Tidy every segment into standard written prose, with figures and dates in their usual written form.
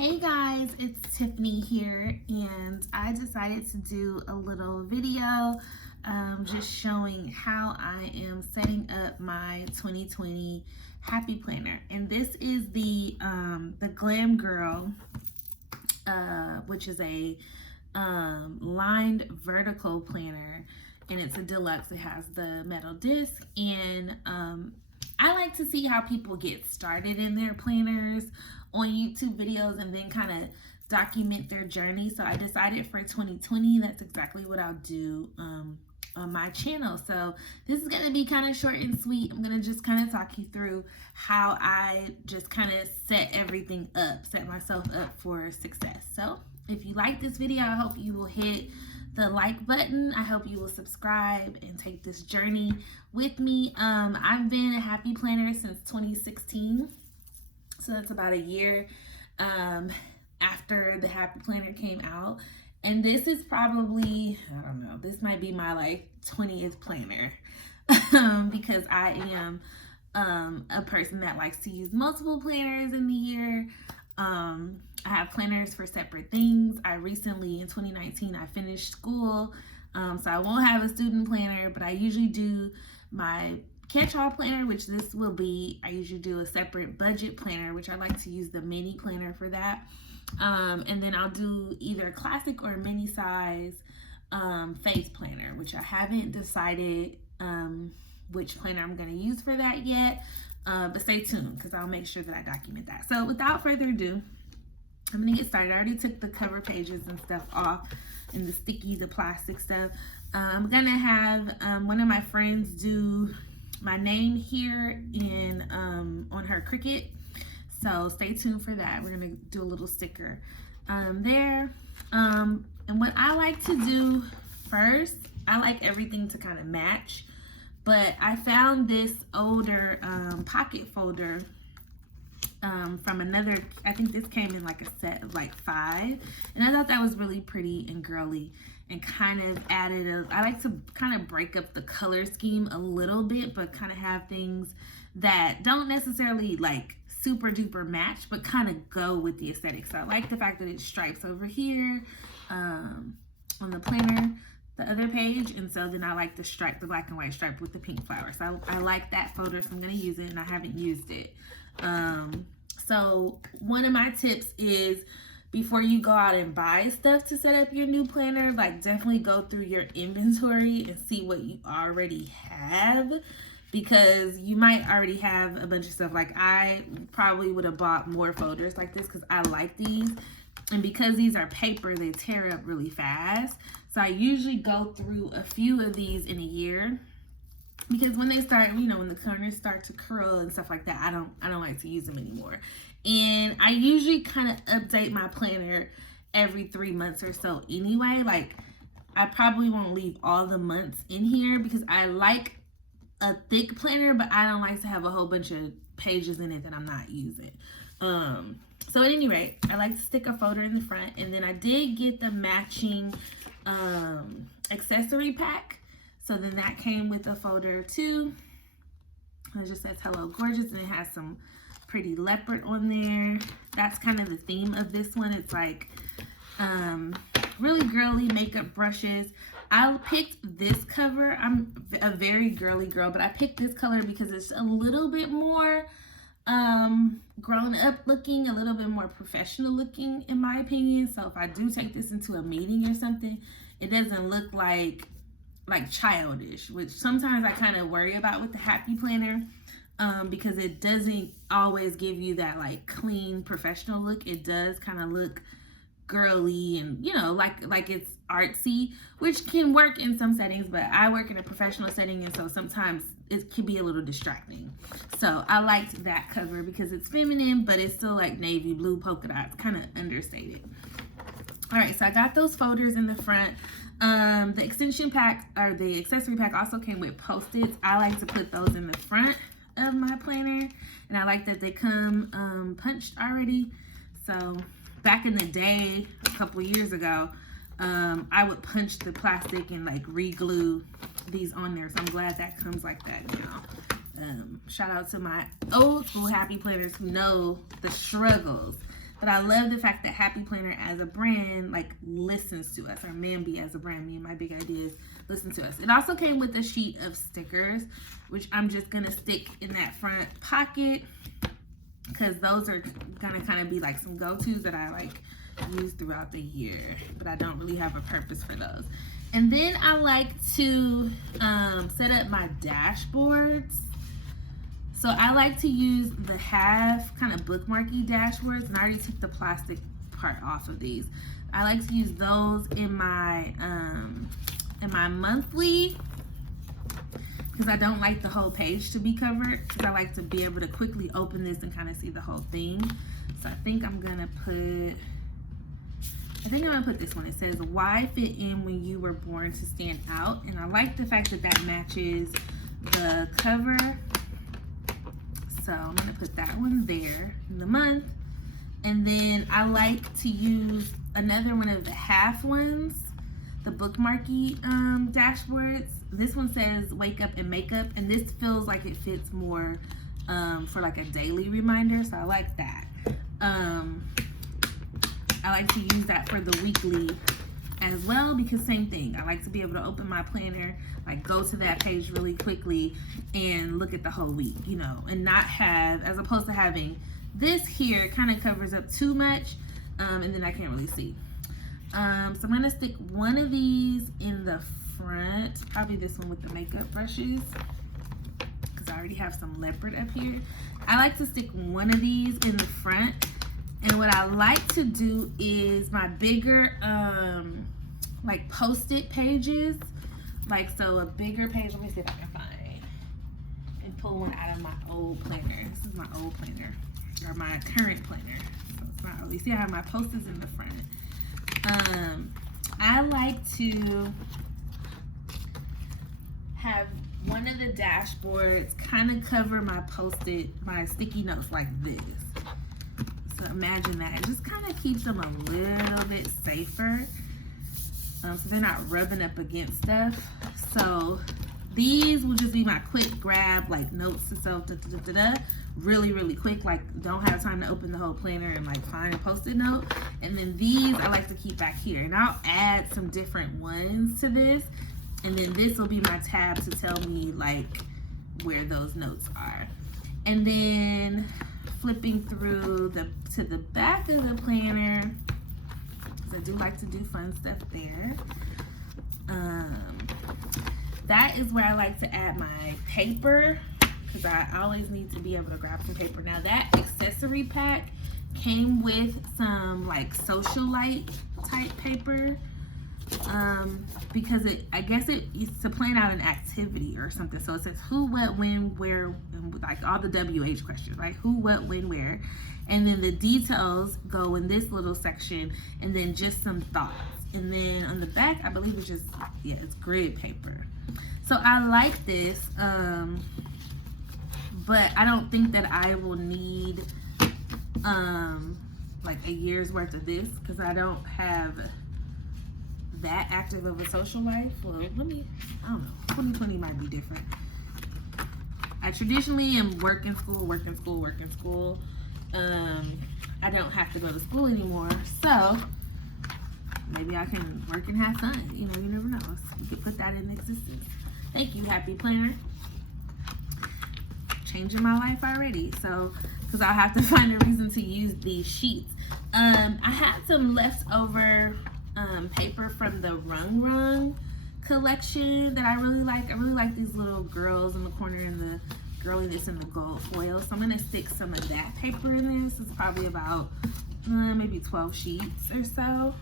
Hey guys, it's Tiffany here, and I decided to do a little video just showing how I am setting up my 2020 Happy Planner. And this is the Glam Girl, which is a lined vertical planner, and it's a deluxe. It has the metal disc, and I like to see how people get started in their planners on YouTube videos and then kind of document their journey. So I decided for 2020 that's exactly what I'll do on my channel. So this is going to be kind of short and sweet. I'm going to just kind of talk you through how I just kind of set everything up, set myself up for success. So if you like this video, I hope you will hit the like button. I hope you will subscribe and take this journey with me. I've been a Happy Planner since 2016. So that's about a year after the Happy Planner came out. And this is probably, I don't know, this might be my like 20th planner because I am a person that likes to use multiple planners in the year. I have planners for separate things. I recently, in 2019, I finished school, so I won't have a student planner, but I usually do my catch-all planner, which this will be. I usually do a separate budget planner, which I like to use the mini planner for that. And then I'll do either classic or mini size face planner, which I haven't decided which planner I'm going to use for that yet. But stay tuned because I'll make sure that I document that. So without further ado, I'm going to get started. I already took the cover pages and stuff off and the sticky, the plastic stuff. I'm going to have one of my friends do my name here in on her Cricut. So stay tuned for that. We're going to do a little sticker there. And what I like to do first, I like everything to kind of match. But I found this older pocket folder from another, I think this came in like a set of like 5. And I thought that was really pretty and girly and kind of added I like to kind of break up the color scheme a little bit, but kind of have things that don't necessarily like super duper match, but kind of go with the aesthetic. So I like the fact that it stripes over here on the planner, the other page, and so then I like the stripe, the black and white stripe with the pink flower. So I like that folder, so I'm going to use it, and I haven't used it. So one of my tips is before you go out and buy stuff to set up your new planner, like definitely go through your inventory and see what you already have, because you might already have a bunch of stuff. Like I probably would have bought more folders like this because I like these, and because these are paper, they tear up really fast. So I usually go through a few of these in a year, because when they start, you know, when the corners start to curl and stuff like that, I don't like to use them anymore. And I usually kind of update my planner every 3 months or so anyway. Like I probably won't leave all the months in here because I like a thick planner, but I don't like to have a whole bunch of pages in it that I'm not using. So at any rate, I like to stick a folder in the front, and then I did get the matching accessory pack. So then that came with a folder too. It just says Hello Gorgeous, and it has some pretty leopard on there. That's kind of the theme of this one. It's like really girly makeup brushes. I picked this cover. I'm a very girly girl, but I picked this color because it's a little bit more grown up looking, a little bit more professional looking in my opinion. So if I do take this into a meeting or something, it doesn't look like childish, which sometimes I kind of worry about with the Happy Planner, because it doesn't always give you that like clean professional look. It does kind of look girly and, you know, like it's artsy, which can work in some settings, but I work in a professional setting, and so sometimes it can be a little distracting. So I liked that cover because it's feminine, but it's still like navy blue polka dots, kind of understated. All right, so I got those folders in the front. The extension pack, or the accessory pack, also came with Post-its. I like to put those in the front of my planner, and I like that they come punched already. So back in the day, a couple years ago, I would punch the plastic and like re-glue these on there. So I'm glad that comes like that now. Shout out to my old school Happy Planners who know the struggles But I love the fact that Happy Planner as a brand like listens to us, or Mambi as a brand, me and my big ideas listen to us. It also came with a sheet of stickers, which I'm just gonna stick in that front pocket because those are gonna kind of be like some go-tos that I like use throughout the year, but I don't really have a purpose for those. And then I like to set up my dashboards. So I like to use the half kind of bookmarky dashboards, and I already took the plastic part off of these. I like to use those in my monthly because I don't like the whole page to be covered, because I like to be able to quickly open this and kind of see the whole thing. So I think I'm gonna put this one. It says, "Why fit in when you were born to stand out?" And I like the fact that that matches the cover. So I'm gonna put that one there in the month. And then I like to use another one of the half ones, the bookmarky dashboards. This one says "Wake up and makeup," and this feels like it fits more for like a daily reminder, so I like that. I like to use that for the weekly as well, because same thing. I like to be able to open my planner, like go to that page really quickly and look at the whole week, you know, and not have, as opposed to having this here, it kind of covers up too much, and then I can't really see. So I'm gonna stick one of these in the front, probably this one with the makeup brushes, because I already have some leopard up here. I like to stick one of these in the front. And what I like to do is my bigger, like post-it pages. Like, so a bigger page, let me see if I can find, and pull one out of my old planner. This is my old planner, or my current planner. So it's not really, see I have my post-its in the front. I like to have one of the dashboards kind of cover my post-it, my sticky notes like this. So imagine that. It just kind of keeps them a little bit safer, so they're not rubbing up against stuff. So these will just be my quick grab, like notes to self, really, really quick. Like, don't have time to open the whole planner and like find a post-it note. And then these I like to keep back here, and I'll add some different ones to this. And then this will be my tab to tell me like where those notes are. And then flipping through to the back of the planner, because I do like to do fun stuff there. That is where I like to add my paper, because I always need to be able to grab some paper. Now that accessory pack came with some like socialite type paper, because I guess it's to plan out an activity or something. So it says who, what, when, where, and like all the WH questions, right? Who, what, when, where. And then the details go in this little section, and then just some thoughts. And then on the back, I believe it's just, yeah, it's grid paper. So I like this, but I don't think that I will need like a year's worth of this, because I don't have that active of a social life. Well, I don't know, 2020 might be different. I traditionally am working school. I don't have to go to school anymore, so maybe I can work and have fun. You know, you never know. You could put that in existence. Thank you, Happy Planner. Changing my life already. So, because I'll have to find a reason to use these sheets. I had some leftover paper from the Rung collection that I really like. I really like these little girls in the corner and the girliness in the gold foil. So I'm going to stick some of that paper in this. It's probably about maybe 12 sheets or so.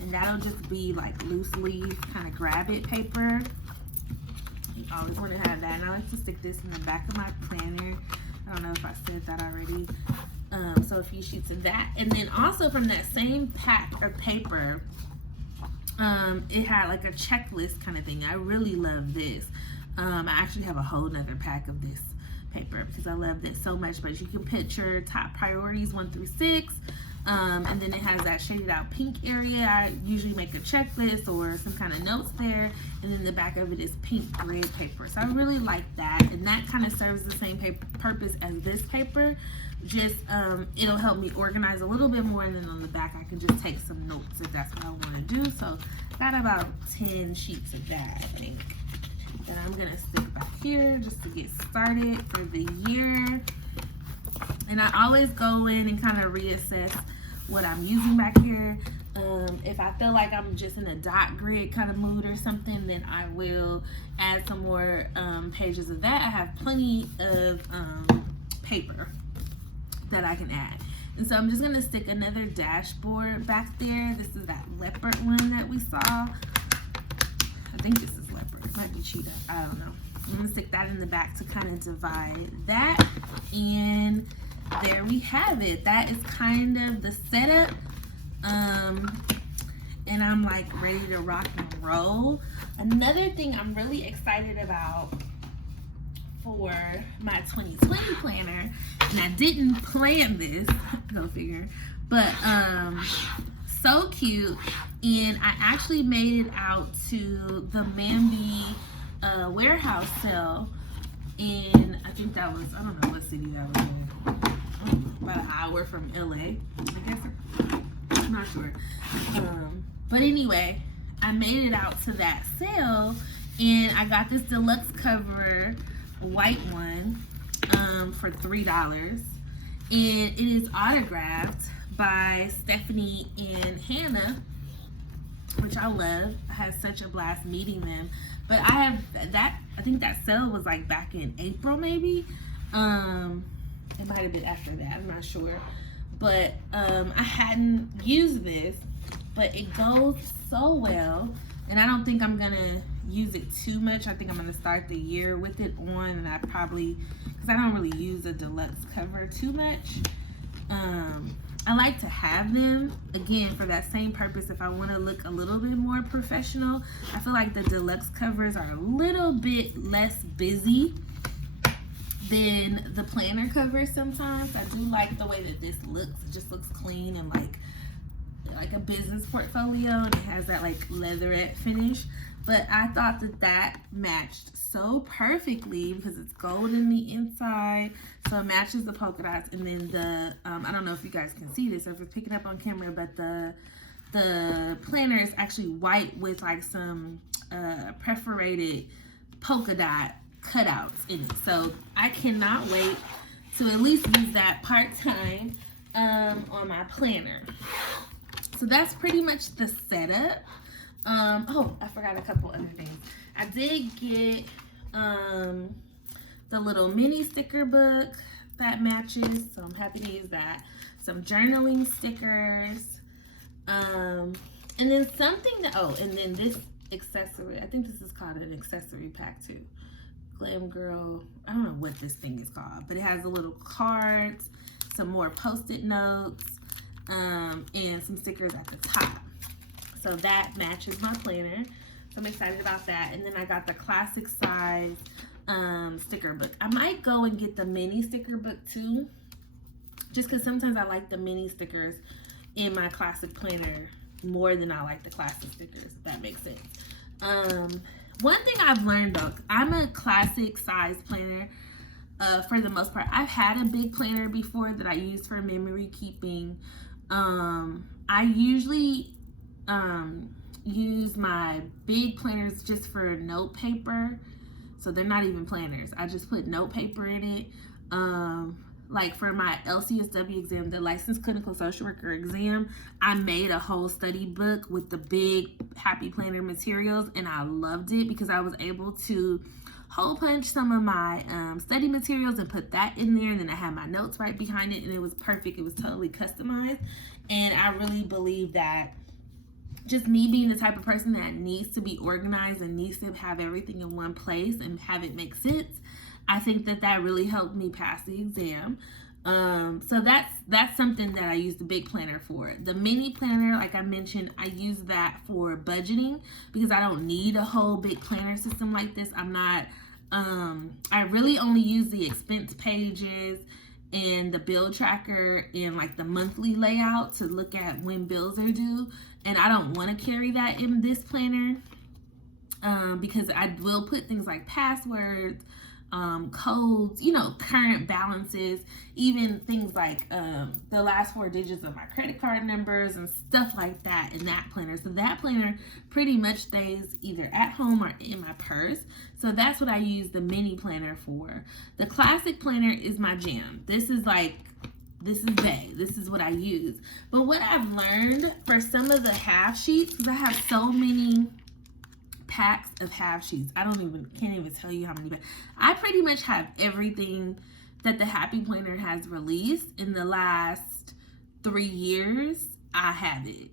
And that'll just be like loose leaf, kind of grab it paper. You always want to have that. And I like to stick this in the back of my planner. I don't know if I said that already. So a few sheets of that. And then also from that same pack of paper, it had like a checklist kind of thing. I really love this. I actually have a whole nother pack of this paper because I love this so much. But you can put your top priorities 1 through 6. And then it has that shaded out pink area. I usually make a checklist or some kind of notes there. And then the back of it is pink grid paper. So I really like that. And that kind of serves the same purpose as this paper. just it'll help me organize a little bit more, and then on the back I can just take some notes if that's what I want to do. So got about 10 sheets of that, I think, that I'm gonna stick back here just to get started for the year. And I always go in and kind of reassess what I'm using back here. If I feel like I'm just in a dot grid kind of mood or something, then I will add some more pages of that. I have plenty of paper that I can add. And so I'm just gonna stick another dashboard back there. This is that leopard one that we saw. I think this is leopard, it might be cheetah, I don't know. I'm gonna stick that in the back to kind of divide that. And there we have it. That is kind of the setup. And I'm like ready to rock and roll. Another thing I'm really excited about for my 2020 planner, and I didn't plan this, go figure, but so cute. And I actually made it out to the Mambi warehouse sale, and I think that was, I don't know what city that was in, about an hour from LA, I guess, I'm not sure. But anyway, I made it out to that sale, and I got this deluxe cover white one for $3, and it is autographed by Stephanie and Hannah, which I love. I had such a blast meeting them. But I have that, I think that sale was like back in April maybe. It might have been after that, I'm not sure. But I hadn't used this, but it goes so well, and I don't think I'm gonna use it too much. I think I'm gonna start the year with it on, and I probably, because I don't really use a deluxe cover too much. I like to have them, again, for that same purpose. If I want to look a little bit more professional, I feel like the deluxe covers are a little bit less busy than the planner covers sometimes. I do like the way that this looks. It just looks clean and like a business portfolio, and it has that like leatherette finish. But I thought that that matched so perfectly because it's gold in the inside, so it matches the polka dots. And then the I don't know if you guys can see this or if it's picking up on camera, but the planner is actually white with like some perforated polka dot cutouts in it. So I cannot wait to at least use that part-time on my planner. So that's pretty much the setup. Oh, I forgot a couple other things. I did get the little mini sticker book that matches, so I'm happy to use that. Some journaling stickers, and then something that, oh, and then this accessory, I think this is called an accessory pack too. Glam Girl, I don't know what this thing is called, but it has the little cards, some more post-it notes, and some stickers at the top. So that matches my planner. So I'm excited about that. And then I got the classic size sticker book. I might go and get the mini sticker book too, just because sometimes I like the mini stickers in my classic planner more than I like the classic stickers, if that makes sense. One thing I've learned though, I'm a classic size planner for the most part. I've had a big planner before that I use for memory keeping. I usually use my big planners just for note paper, so they're not even planners. I just put note paper in it. Like for my LCSW exam, the licensed clinical social worker exam, I made a whole study book with the big happy planner materials, and I loved it because I was able to hole punch some of my study materials and put that in there, and then I had my notes right behind it, and it was perfect. It was totally customized, and I really believe that just me being the type of person that needs to be organized and needs to have everything in one place and have it make sense, I think that that really helped me pass the exam. So that's something that I use the big planner for. The mini planner, like I mentioned, I use that for budgeting because I don't need a whole big planner system like this. I'm not, I really only use the expense pages and the bill tracker and like the monthly layout to look at when bills are due. And I don't want to carry that in this planner because I will put things like passwords, codes, current balances, even things like the last 4 digits of my credit card numbers and stuff like that in that planner. So that planner pretty much stays either at home or in my purse. So that's what I use the mini planner for. The classic planner is my jam. This is what I use. But what I've learned for some of the half sheets, because I have so many packs of half sheets, can't even tell you how many, but I pretty much have everything that the Happy Planner has released in the last 3 years. I have it.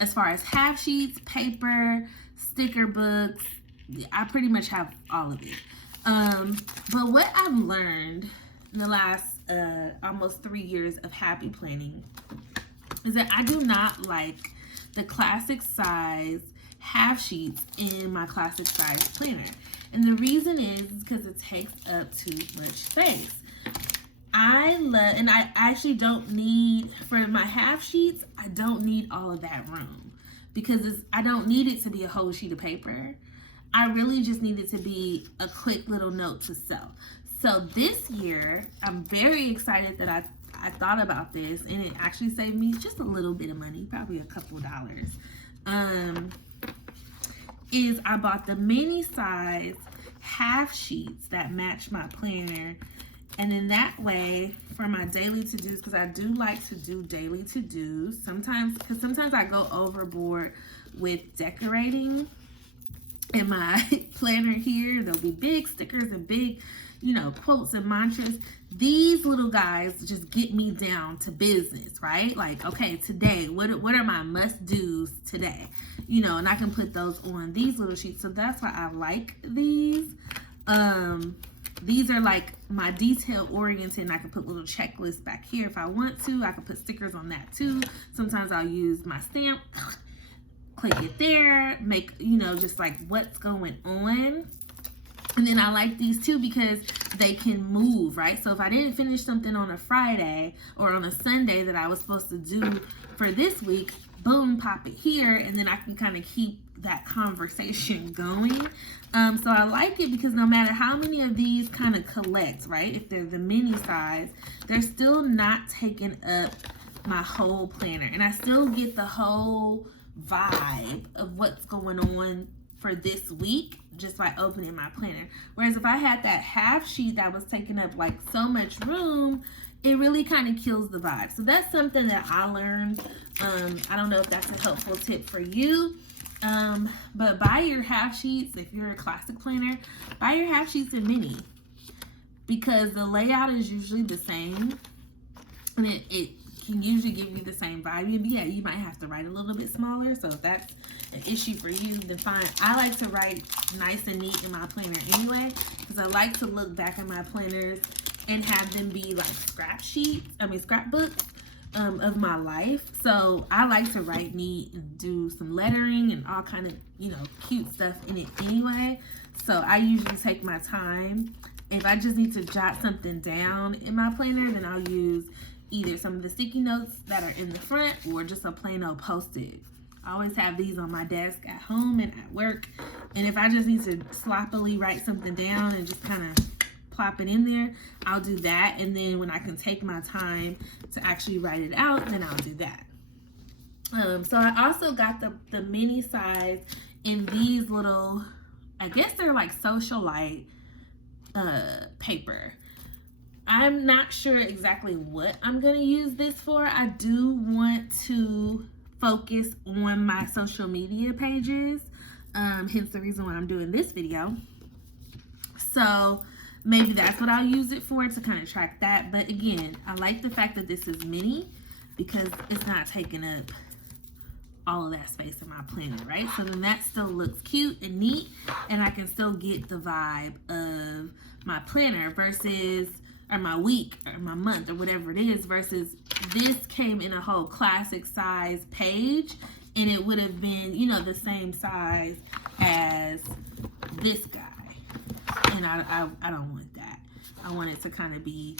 As far as half sheets, paper, sticker books, I pretty much have all of it. But what I've learned in the last almost 3 years of happy planning is that I do not like the classic size half sheets in my classic size planner. And the reason is because it takes up too much space. I actually don't need, for my half sheets, I don't need all of that room because I don't need it to be a whole sheet of paper. I really just need it to be a quick little note to self. So this year, I'm very excited that I thought about this, and it actually saved me just a little bit of money, probably a couple dollars. Is I bought the mini size half sheets that match my planner. And in that way, for my daily to-dos, because I do like to do daily to-dos, sometimes I go overboard with decorating in my planner here. There'll be big stickers and big, quotes and mantras. These little guys just get me down to business, right? Like, okay, today, what are my must-dos today? And I can put those on these little sheets. So that's why I like these. These are like my detail oriented, and I can put little checklists back here if I want to. I can put stickers on that too. Sometimes I'll use my stamp, click it there, make, just like what's going on. And then I like these too because they can move, right? So if I didn't finish something on a Friday or on a Sunday that I was supposed to do for this week, boom, pop it here, and then I can kind of keep that conversation going. So I like it because no matter how many of these kind of collect, right? If they're the mini size, they're still not taking up my whole planner. And I still get the whole vibe of what's going on for this week just by opening my planner. Whereas if I had that half sheet that was taking up like so much room, it really kind of kills the vibe. So that's something that I learned. I don't know if that's a helpful tip for you. But buy your half sheets. If you're a classic planner, buy your half sheets in mini because the layout is usually the same, and it can usually give you the same vibe. Yeah, you might have to write a little bit smaller. So if that's an issue for you, then fine. I like to write nice and neat in my planner anyway because I like to look back at my planners and have them be like scrapbooks of my life. So I like to write neat and do some lettering and all kind of, cute stuff in it anyway. So I usually take my time. If I just need to jot something down in my planner, then I'll use either some of the sticky notes that are in the front or just a plain old Post-it. I always have these on my desk at home and at work. And if I just need to sloppily write something down and just kind of plop it in there, I'll do that. And then when I can take my time to actually write it out, then I'll do that. So I also got the mini size in these little, I guess they're like socialite paper. I'm not sure exactly what I'm going to use this for. I do want to focus on my social media pages, hence the reason why I'm doing this video. So maybe that's what I'll use it for, to kind of track that. But again, I like the fact that this is mini because it's not taking up all of that space in my planner, right? So then that still looks cute and neat, and I can still get the vibe of my planner versus, or my week or my month or whatever it is, versus this came in a whole classic size page and it would have been, the same size as this guy. And I don't want that. I want it to kind of be,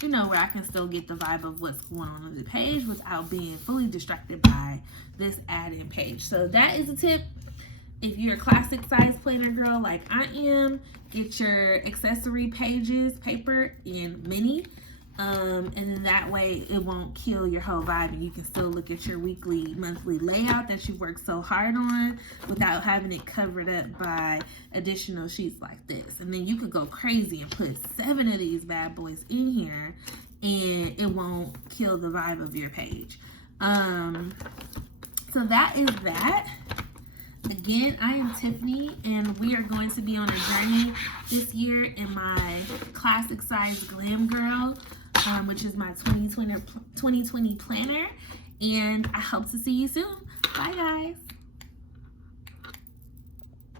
where I can still get the vibe of what's going on the page without being fully distracted by this add-in page. So that is a tip. if you're a classic size planner girl like I am, get your accessory pages paper in mini. And then that way it won't kill your whole vibe, and you can still look at your weekly, monthly layout that you worked so hard on without having it covered up by additional sheets like this. And then you could go crazy and put 7 of these bad boys in here, and it won't kill the vibe of your page. So that is that. Again, I am Tiffany, and we are going to be on a journey this year in my classic size glam girl, which is my 2020 planner, and I hope to see you soon. Bye guys.